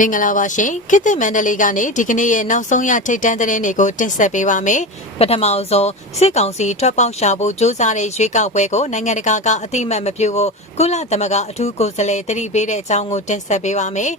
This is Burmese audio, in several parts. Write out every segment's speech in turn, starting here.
မင်္ဂလာပါရှင်ခေတ်သစ်မန္တလေးကနေဒီကနေ့ရဲ့နောက်ဆုံးရထိတ်တန့်သတင်းတွေကိုတင်ဆက်ပေးပါမယ်ပထမဆုံးစစ်ကောင်စီထွက်ပေါက်ရှာဖို့စ조사တဲ့ရွေးကောက်ပွဲကိုနိုင်ငံတကာကအတိအမှတ်မပြုဖို့ကုလသမဂ္ဂအထူးကိုယ်စားလှယ်တတိပေးတဲ့အကြောင်းကိုတင်ဆက်ပေးပါမယ်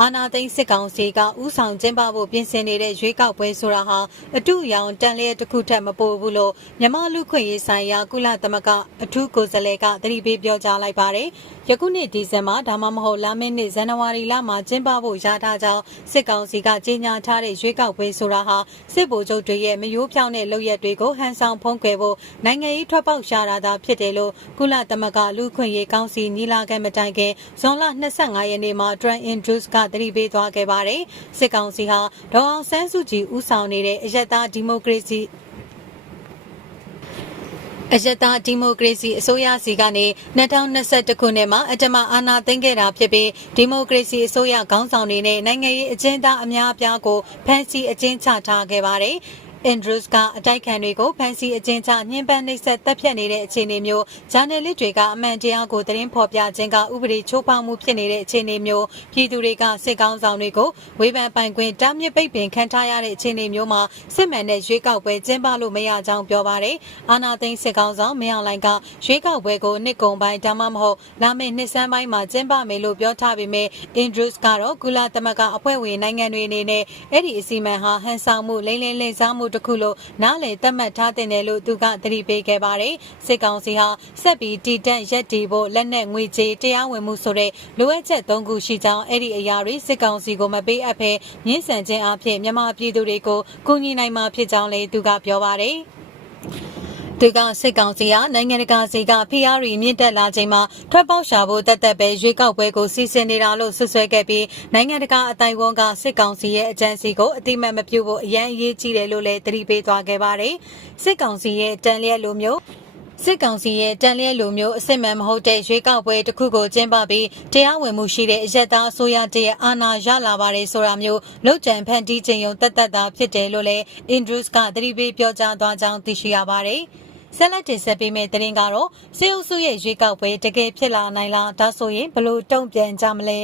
အာနာသိန်းစစ်ကောင်စီကဥဆောင်ကျင်းပဖို့ပြင်ဆင်နေတဲ့ရွေးကောက်ပွဲဆိုတာဟာအတူရောင်တန်လျက်တစ်ခုထက်မပိုဘူးလို့မြမလူခွင့်ရေးဆိုင်ရာကုလသမဂ္ဂအထူးကိုယ်စားလှယ်ကတတိပေးပြောကြားလိုက်ပါတယ်ယခုနှစ်ဒီဇင်ဘာဒါမှမဟုတ်လာမယ့်နှစ်ဇန်နဝါရီလမှာကျင်းပဖို့ရထားကြောင်းစစ်ကောင်စီကကြေညာထားတဲ့ရွေးကောက်ပွဲဆိုတာဟာစစ်ဗိုလ်ချုပ်တွေရဲ့မယိုးဖြောင်းတဲ့လုပ်ရက်တွေကိုဟန်ဆောင်ဖုံးကွယ်ဖို့နိုင်ငံရေးထွက်ပေါက်ရှာတာသာဖြစ်တယ်လို့ကုလသမဂ္ဂလူ့ခွင့်ရေးကောင်စီညီလာခံမတိုင်ခင်ဇွန်လ25ရက်နေ့မှာ Trent Andrews ကတတိပေးသွားခဲ့ပါတယ်စစ်ကောင်စီဟာဒေါ်အောင်ဆန်းစုကြည်ဦးဆောင်နေတဲ့အယက်သားဒီမိုကရေစီအယက်သားဒီမိုကရေစီအစိုးရစီကနေ2021ခုနှစ်မှာအတမအာဏာသိမ်းခဲ့တာဖြစ်ပြီးဒီမိုကရေစီအစိုးရခေါင်းဆောင်တွေနဲ့နိုင်ငံရေးအကျဉ်းသားအများအပြားကိုဖမ်းဆီးအကျဉ်းချထားခဲ့ပါတယ်။ Andrews ကအတိုက်ခံတွေကိုဖမ်းဆီးအကျဉ်းချညှဉ်းပန်းနှိပ်စက်တပ်ဖြတ်နေတဲ့အခြေအနေမျိုးဂျာနယ်လစ်တွေကအမှန်တရားကိုသတင်းဖော်ပြခြင်းကဥပဒေချိုးဖောက်မှုဖြစ်နေတဲ့အခြေအနေမျိုးပြည်သူတွေကစစ်ကောင်းဆောင်တွေကိုဝေဖန်ပိုင်ခွင့်တားမြစ်ပိတ်ပင်ခံထားရတဲ့အခြေအနေမျိုးမှာစစ်မှန်တဲ့ရွေးကောက်ပွဲကျင်းပလို့မရကြောင်းပြောပါတယ်။အာနာသိန်းစစ်ကောင်းဆောင်မင်းအောင်လှိုင်ကရွေးကောက်ပွဲကိုနှစ်ကုံပိုင်းဒါမှမဟုတ်လာမယ့်နှစ်ဆန်းပိုင်းမှာကျင်းပမယ်လို့ပြောထားပေမဲ့ Andrews ကတော့ကုလသမဂ္ဂအဖွဲ့ဝင်နိုင်ငံတွေအနေနဲ့အဲ့ဒီအစီအမံဟာဟန်ဆောင်မှုလိမ့်လင်းလင်းစားမှုတစ်ခုလို့နားလည်သတ်မှတ်ထားတဲ့တယ်လို့သူကသတိပေးခဲ့ပါတယ်။စစ်ကောင်စီဟာဆက်ပြီးတည်တံ့ရက်တည်ဖို့လက်နက်ငွေကြေးတရားဝင်မှုဆိုတဲ့လိုအပ်ချက်၃ခုရှိကြောင်းအဲ့ဒီအရာတွေစစ်ကောင်စီကိုမပေးအပ်ဘဲညှင်းဆန်ခြင်းအဖြစ်မြန်မာပြည်သူတွေကိုကူညီနိုင်မှာဖြစ်ကြောင်းလည်းသူကပြောပါတယ်။ သူကစစ်ကောင်စီဟာနိုင်ငံတကာစီကဖိအားတွေမြင့်တက်လာချိန်မှာထွက်ပေါက်ရှာဖို့တက်တက်ပဲရွေးကောက်ပွဲကိုစီစဉ်နေတာလို့ဆွဆွဲခဲ့ပြီးနိုင်ငံတကာအတိုင်းဝန်ကစစ်ကောင်စီရဲ့အကြံစီကိုအတိမတ်မပြုတ်ဖို့အရန်အရေးကြီးတယ်လို့လည်းသတိပေးသွားခဲ့ပါတယ်စစ်ကောင်စီရဲ့တန်လျက်လိုမျိုးစစ်ကောင်စီရဲ့တန်လျက်လိုမျိုးအစစ်မှန်မဟုတ်တဲ့ရွေးကောက်ပွဲတစ်ခုကိုကျင်းပပြီးတရားဝင်မှုရှိတဲ့အရက်သားအစိုးရတရဲ့အာဏာရလာပါတယ်ဆိုတာမျိုးလောက်ကျန်ဖန်တီးခြင်းယုံတက်တက်တာဖြစ်တယ်လို့လည်း Andrews ကသတိပေးပြောကြားသွားကြောင်းသိရှိရပါတယ်။ ဆက်လက်တင်ဆက်ပေးမယ့်သတင်းကတော့စေအုပ်စုရဲ့ရွေးကောက်ပွဲတကယ်ဖြစ်လာနိုင်လားဒါဆိုရင်ဘလို့တုံ့ပြန်ကြမလဲ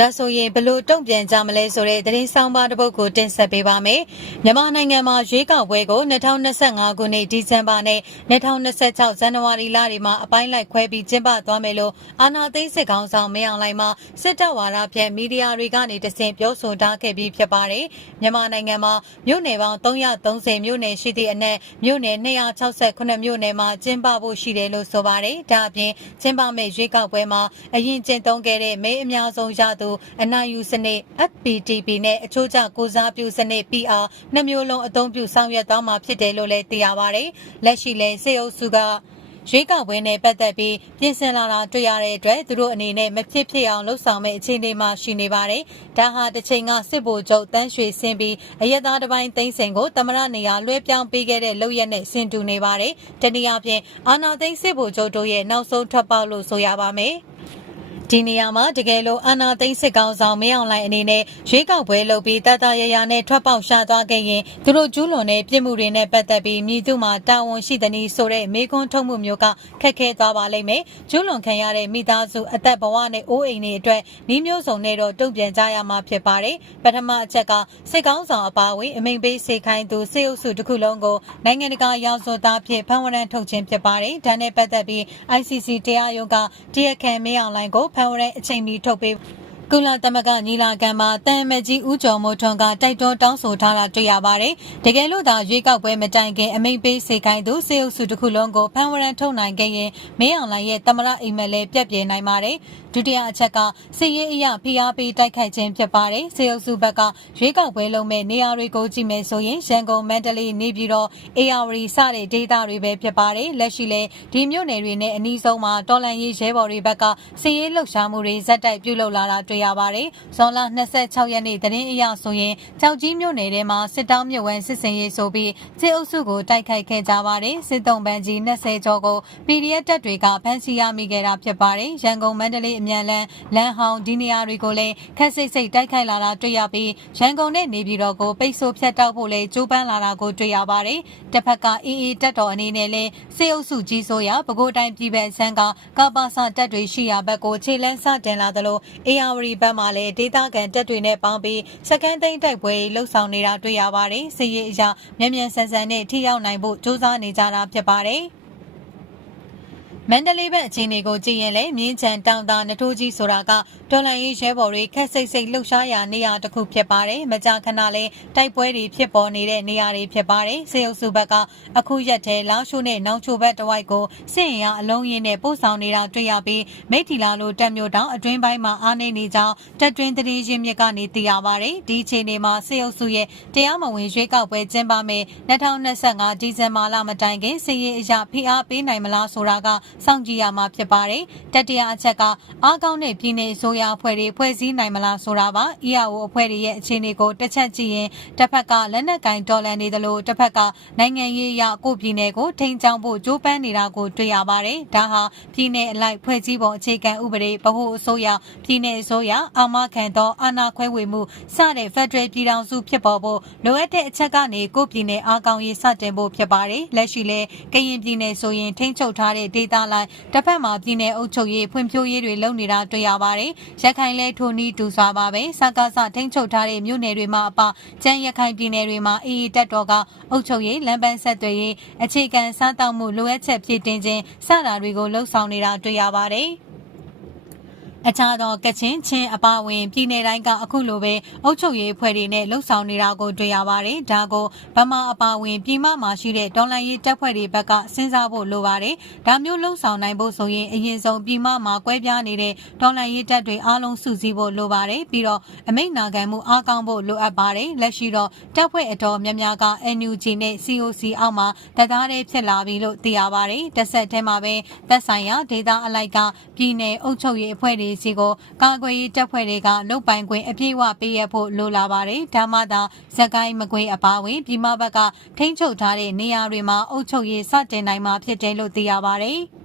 ဒါဆိုရင်ဘလို့တုံ့ပြန်ကြမလဲဆိုတဲ့သတင်းဆောင်ပါတစ်ပုဒ်ကိုတင်ဆက်ပေးပါမယ်။မြန်မာနိုင်ငံမှာရွေးကောက်ပွဲကို2025ခုနှစ်ဒီဇင်ဘာနဲ့2026ဇန်နဝါရီလတွေမှာအပိုင်းလိုက်ခွဲပြီးကျင်းပသွားမယ်လို့အာဏာသိမ်းစစ်ကောင်ဆောင်မင်းအောင်လှိုင်မှစစ်တပ်ဝါဒဖြန့်မီဒီယာတွေကနေတဆင့်ပြောဆိုထားခဲ့ပြီးဖြစ်ပါတယ်။မြန်မာနိုင်ငံမှာမြို့နယ်ပေါင်း330မြို့နယ်ရှိသည့်အနက်မြို့နယ်268မြို့နယ်မှာကျင်းပဖို့ရှိတယ်လို့ဆိုပါတယ်။ဒါအပြင်ကျင်းပမယ့်ရွေးကောက်ပွဲမှာအရင်ကျင့်သုံးခဲ့တဲ့မဲအများဆုံးရသူအနာယူစနစ် FPTP နဲ့အချိုးကျကိုစားပြုစနစ် PR နှစ်မျိုးလုံးအသုံးပြုဆောင်ရွက်သွားမှာဖြစ်တယ်လို့လည်းသိရပါတယ်။လက်ရှိလဲစေအုပ်စုကရွေးကောက်ပွဲနဲ့ပတ်သက်ပြီးပြင်ဆင်လာတာတွေ့ရတဲ့အတွက်သူတို့အနေနဲ့မဖြစ်ဖြစ်အောင်လှုပ်ဆောင်မယ့်အခြေအနေမှာရှိနေပါတယ်။ဒါဟာတစ်ချိန်ကစစ်ဗိုလ်ချုပ်တန်းရွှေစင်းပြီးအရက်သားတစ်ပိုင်းသိမ်းစင်ကိုတမရနေရာလွှဲပြောင်းပေးခဲ့တဲ့လုပ်ရက်နဲ့ဆင်တူနေပါတယ်။တနည်းအားဖြင့်အာနာသိန်းစစ်ဗိုလ်ချုပ်တို့ရဲ့နောက်ဆုံးထွက်ပေါက်လို့ဆိုရပါမယ်။ ဒီနေရာမှာတကယ်လို့အာနာသိန်းစစ်ကောင်ဆောင်မင်းအောင်လှိုင်အနေနဲ့ရွေးကောက်ပွဲလုပ်ပြီးတတရရနဲ့ထွက်ပေါက်ရှာသွားခဲ့ရင်သူတို့ကျူးလွန်တဲ့ပြစ်မှုတွေနဲ့ပတ်သက်ပြီးမြည်သူမှာတာဝန်ရှိတဲ့နည်းဆိုတဲ့မေခွန်းထုတ်မှုမျိုးကခက်ခဲသွားပါလိမ့်မယ်ကျူးလွန်ခံရတဲ့မိသားစုအသက်ဘဝနဲ့အိုးအိမ်တွေအတွက်နှီးမျိုးစုံနဲ့တော့တုံ့ပြန်ကြရမှာဖြစ်ပါတယ်ပထမအချက်ကစစ်ကောင်ဆောင်အပါအဝင်အမိန်ပေးစေခိုင်းသူစေအုပ်စုတစ်ခုလုံးကိုနိုင်ငံတကာရာဇဝတ်သားဖြစ်ဖမ်းဝရမ်းထုတ်ခြင်းဖြစ်ပါတယ်ဒါနဲ့ပတ်သက်ပြီး ICC တရားရုံးကတရားခံမင်းအောင်လှိုင်ကိုဖမ်းဝရမ်းအချိန်မီထုတ်ပေး ကုလသမဂ္ဂညီလာခံမှာတန်အမကြီးဦးကျော်မိုးထွန်းကတိုက်တွန်းတောင်းဆိုထားတာတွေ့ရပါတယ်။တကယ်လို့သာရွေးကောက်ပွဲမတိုင်ခင်အမိန့်ပေးစေခိုင်းသူစေအုပ်စုတစ်ခုလုံးကိုဖမ်းဝရမ်းထုတ်နိုင်ခဲ့ရင်မင်းအောင်လှိုင်ရဲ့တမရအိမ်မက်လည်းပြက်ပြဲနိုင်ပါတယ်။ဒုတိယအချက်ကစီရေးအရာဖိအားပေးတိုက်ခိုက်ခြင်းဖြစ်ပါတယ်။စေအုပ်စုဘက်ကရွေးကောက်ပွဲလုံးမဲ့နေရာတွေကိုကြည့်မယ်ဆိုရင်ရန်ကုန်မန္တလေးနေပြည်တော်အေရဝတီစတဲ့ဒေသတွေပဲဖြစ်ပါတယ်။လက်ရှိလဲဒီမြို့နယ်တွေနဲ့အနီးဆုံးမှာတော်လန်ရေးရဲဘော်တွေဘက်ကစီရေးလှုပ်ရှားမှုတွေဇက်တိုက်ပြုလုပ်လာတာတွေ့ရပါတယ်။ဇွန်လ26ရက်နေ့သတင်းအရဆိုရင်ကြောက်ကြီးမြို့နယ်ထဲမှာစစ်တောင်းမြဝန်းစစ်စင်ရေးဆိုပြီးစစ်အုပ်စုကိုတိုက်ခိုက်ခဲ့ကြပါတယ်။စစ်တုံးပန်းကြီး20ကျော်ကို PDF တပ်တွေကဖမ်းဆီးရမိခဲ့တာဖြစ်ပါတယ်။ရန်ကုန်မန္တလေးအမြန်လန်းလမ်းဟောင်းဒီနေရာတွေကိုလည်းခက်စိတ်စိတ်တိုက်ခိုက်လာတာတွေ့ရပြီးရန်ကုန်နဲ့နေပြည်တော်ကိုပိတ်ဆို့ဖျက်တောက်ဖို့လည်းကြိုးပမ်းလာတာကိုတွေ့ရပါတယ်။တစ်ဖက်ကအေးအေးတက်တော်အနေနဲ့လည်းစစ်အုပ်စုကြီးစိုးရပဲခူးတိုင်းပြည်ပဆန်းကကပ္ပစတပ်တွေရှိရာဘက်ကိုခြေလန်းစတင်လာသလိုအေယာဝတီရီဘက်မှာလည်းဒေသခံတပ်တွေနဲ့ပေါင်းပြီးစကန်သိန်းတိုက်ပွဲလှုပ်ဆောင်နေတာတွေ့ရပါတယ်။စစ်ရေးအရာမြန်မြန်ဆန်ဆန်နဲ့ထိရောက်နိုင်ဖို့စ조사နေကြတာဖြစ်ပါတယ်။ မန္တလေးဘက်အခြေအနေကိုကြည့်ရင်လည်းမြင်းချံတောင်တာနထိုးကြီးဆိုတာကတော်လန်ရေးရဲဘော်တွေခက်စိတ်စိတ်လှုပ်ရှားရာနေရာတစ်ခုဖြစ်ပါတယ်။မကြာခဏလည်းတိုက်ပွဲတွေဖြစ်ပေါ်နေတဲ့နေရာတွေဖြစ်ပါတယ်။စေအုပ်စုဘက်ကအခုရက်ထဲလောင်းရှိုးနဲ့နောင်ချိုဘက်တဝိုက်ကိုစစ်ရင်ရအလုံးရင်းနဲ့ပို့ဆောင်နေတာတွေ့ရပြီးမိထီလာလိုတက်မျိုးတောင်အတွင်းပိုင်းမှာအားနေနေကြောင်းတက်တွင်းသတင်းရင်းမြစ်ကနေသိရပါတယ်။ဒီအခြေအနေမှာစေအုပ်စုရဲ့တရားမဝင်ရွေးကောက်ပွဲကျင်းပမယ်2025ဒီဇင်ဘာလမတိုင်ခင်စစ်ရေးအရာဖိအားပေးနိုင်မလားဆိုတာကစောင့်ကြည့်ရမှာဖြစ်ပါတယ်။တတိယအချက်ကအားကောင်းတဲ့ပြည်내ဆိုရအဖွဲ့တွေဖွဲ့စည်းနိုင်မလားဆိုတာပါ။ EAO အဖွဲ့တွေရဲ့အခြေအနေကိုတစ်ချက်ကြည့်ရင်တစ်ဖက်ကလက်နက်ကင်ဒေါ်လာနေသလိုတစ်ဖက်ကနိုင်ငံရေးအရကိုပြည်내ကိုထိန်းချောင်းဖို့ကြိုးပမ်းနေတာကိုတွေ့ရပါတယ်။ဒါဟာပြည်내အလိုက်ဖွဲ့စည်းပုံအခြေခံဥပဒေဗဟိုအစိုးရပြည်내အစိုးရအာမခံသောအာဏာခွဲဝေမှုစတဲ့ Federal ပြည်ထောင်စုဖြစ်ပေါ်ဖို့လိုအပ်တဲ့အချက်ကနေကိုပြည်내အားကောင်းရေးစတင်ဖို့ဖြစ်ပါတယ်။လက်ရှိလဲကရင်ပြည်내ဆိုရင်ထိန်းချုပ်ထားတဲ့ဒေသ လိုက်တစ်ဖက်မှာပြည်내အုပ်ချုပ်ရေးဖွံ့ဖြိုးရေးတွေလုပ်နေတာတွေ့ရပါတယ်။ရခိုင်လဲထိုနီးတူစွာပါပဲစကားစထိန်းချုပ်ထားတဲ့မြို့နယ်တွေမှာအပကျန်းရခိုင်ပြည်နယ်တွေမှာအေးအေးတက်တော်ကအုပ်ချုပ်ရေးလမ်းပန်းဆက်သွယ်ရေးအခြေခံစားတောက်မှုလိုအပ်ချက်ဖြည့်တင်ခြင်းစတာတွေကိုလှုံ့ဆော်နေတာတွေ့ရပါတယ်။ အခြားသောကချင်ချင်းအပါအဝင်ပြည်내တိုင်းကအခုလိုပဲအုပ်ချုပ်ရေးအဖွဲ့တွေနဲ့လှုပ်ဆောင်နေတာကိုတွေ့ရပါတယ်။ဒါကိုဗမာအပါအဝင်ပြည်မမှာရှိတဲ့ဒေါ်လာရေးတပ်ဖွဲ့တွေဘက်ကစဉ်းစားဖို့လိုပါတယ်။ဒါမျိုးလှုပ်ဆောင်နိုင်ဖို့ဆိုရင်အရင်ဆုံးပြည်မမှာကွဲပြားနေတဲ့ဒေါ်လာရေးတပ်တွေအားလုံးစုစည်းဖို့လိုပါတယ်။ပြီးတော့အမိန့်နာခံမှုအားကောင်းဖို့လိုအပ်ပါတယ်။လက်ရှိတော့တပ်ဖွဲ့အတော်များများက NUG နဲ့ COC အောက်မှာတသားတည်းဖြစ်လာပြီလို့သိရပါတယ်။တစ်ဆက်တည်းမှာပဲသက်ဆိုင်ရာဒေသအလိုက်ကပြည်내အုပ်ချုပ်ရေးအဖွဲ့တွေစီကိုကာကွယ်ရေးတပ်ဖွဲ့တွေကလုတ်ပိုင်ခွင့်အပြည့်အဝပေးရဖို့လိုလာပါတယ်။ဒါမှသာဇက်ကိုင်းမကွေးအပါအဝင်ပြည်မဘက်ကထိန်းချုပ်ထားတဲ့နေရာတွေမှာအုပ်ချုပ်ရေးစတင်နိုင်မှာဖြစ်တယ်လို့သိရပါတယ်။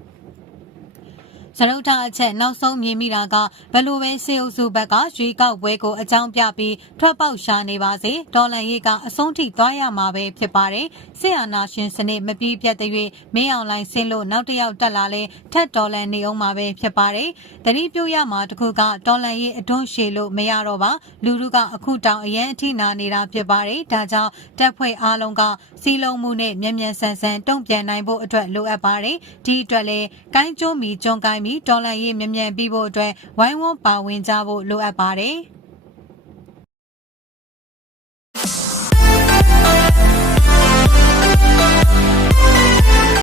စရုပ်ထအချက်နောက်ဆုံးမြင်မိတာကဘယ်လိုပဲစေအုပ်စုဘက်ကရွေးကောက်ပွဲကိုအကြောင်းပြပြီးထွက်ပေါက်ရှာနေပါစေဒေါ်လန်ရေးကအဆုံးထိသွားရမှာပဲဖြစ်ပါတယ်စစ်အာဏာရှင်စနစ်မပြီးပြတ်တဲ့၍မင်းအောင်လှိုင်ဆင်းလို့နောက်တစ်ယောက်တက်လာလဲထက်ဒေါ်လန်နေအောင်မှာပဲဖြစ်ပါတယ်တတိပြိုရမှာတခုကဒေါ်လန်ရေးအတွန်းရှည်လို့မရတော့ပါလူလူကအခုတောင်အရန်အထိနာနေတာဖြစ်ပါတယ်ဒါကြောင့်တက်ဖွဲ့အားလုံးကစီလုံးမှုနဲ့မြန်မြန်ဆန်ဆန်တုံ့ပြန်နိုင်ဖို့အတွက်လိုအပ်ပါတယ်ဒီအတွက်လဲကိုင်းကျိုးမီကျွန်းကိုင်းပြီးတော်လှန်ရေးမြန်မြန်ပြီးဖို့အတွက်ဝိုင်းဝန်းပါဝင်ကြဖို့လိုအပ်ပါတယ်။